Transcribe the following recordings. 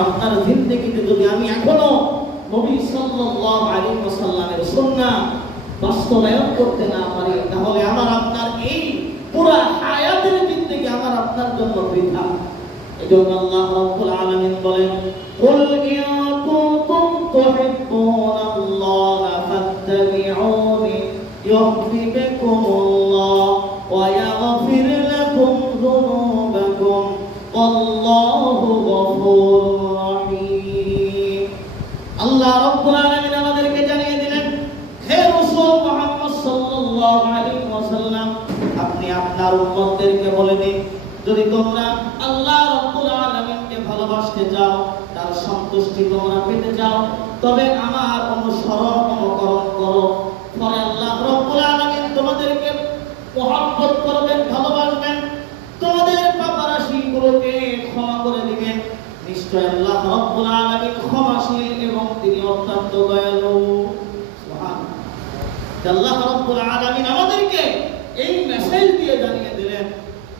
আপনার জিন্দেগিতে যদি আমি এখনো নবী সাল্লাল্লাহু আলাইহি ওয়াসাল্লামের সুন্নাহ বাস্তবায়ন করতে না পারি, তাহলে আমার আপনার এই পুরো হায়াতের জিন্দেগি আমার আপনার জন্য বৃথা। এজন্য আল্লাহ রাব্বুল আলামিন বলেন, কুল ইন কুনতুম তুহিব্বুনাল্লাহা ফাত্তাবিউনি ইউহিব্বুকুমুল্লাহ ওয়া ইয়াগফির লাকুম যুনুবাকুম আল্লাহু গফুরুর রহিম। আল্লাহ রাব্বুল আলামিন আমাদেরকে জানিয়ে দিলেন, হে রাসূল মুহাম্মদ সাল্লাল্লাহু আলাইহি ওয়াসাল্লাম, আপনি আপনার উম্মতদেরকে বলে দিন, যদি তোমরা আল্লাহ রাব্বুল আলামিনকে ভালোবাসতে চাও, তার সন্তুষ্টি তোমরা পেতে চাও, তবে আমার অনুকরণ করো। পরে আল্লাহ রাব্বুল আলামিন তোমাদেরকে মহব্বত করবেন, ভালোবাসবেন, তোমাদের পাপরাশিগুলোকে ক্ষমা করে দিবেন। নিশ্চয় আল্লাহ রাব্বুল আলামিন ক্ষমাশীল এবং তিনি অত্যন্ত দয়ালু। সুবহানাল্লাহ। আল্লাহ রাব্বুল আলামিন আমাদেরকে এই মেসেজ দিয়ে জানিয়ে দিলেন,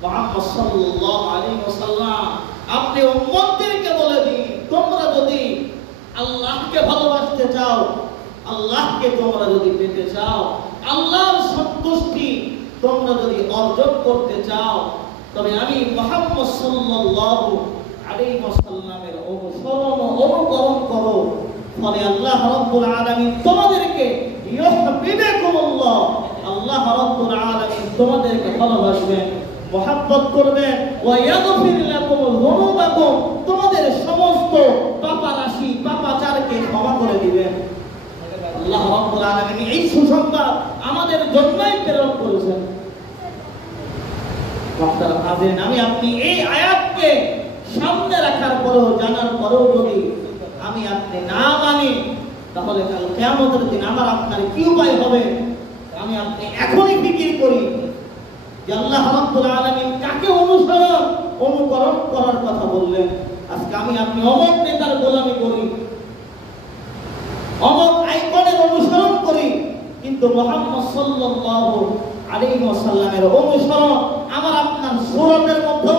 মুহাম্মদ সাল্লাল্লাহু আলাইহি ওয়াসাল্লাম, আপনি উম্মতদেরকে বলে দিন, তোমরা যদি আল্লাহকে ভালোবাসতে চাও, আল্লাহকে তোমরা যদি পেতে চাও, আল্লাহর সন্তুষ্টি তোমরা যদি অর্জন করতে চাও, তবে আমি মুহাম্মদ সাল্লাল্লাহু আলাইহি ওয়াসাল্লামের অনুকরণ করো। ফলে আল্লাহ রাব্বুল আলামিন তোমাদেরকে ইউহিব্বুকুমুল্লাহ, আল্লাহ রাব্বুল আলামিন তোমাদেরকে ভালোবাসবেন, মহব্বত করবেন, ওয়া ইয়াগফির লাকুম যুনুবাকুম, তোমাদের সমস্ত পাপারাশি পাপাচারকে ক্ষমা করে দিবেন। আল্লাহ রাব্বুল আলামিন এই সুসংবাদ আমাদের জন্যই প্রেরণ করেছেন। আপনারা ভাবেন, আমি আপনি এই আয়াতকে সামনে রাখার পরেও, জানার পরেও যদি আমি আপনি না মানি, তাহলে কাল কিয়ামতের দিন আমার আপনার কি উপায় হবে? আমি আপনি এখনই ফিকির করি যে আল্লাহ রাব্বুল আলামিন কাকে অনুকরণ করার কথা বললেন। আজকে আমি আপনি অমুক নেতার গোলামি করি, অমুক আইকনের অনুসরণ করি, কিন্তু মুহাম্মদ সাল্লাল্লাহু আলাইহি ওয়াসাল্লামের অনুসরণ আমার আপনার সুরতের মধ্যে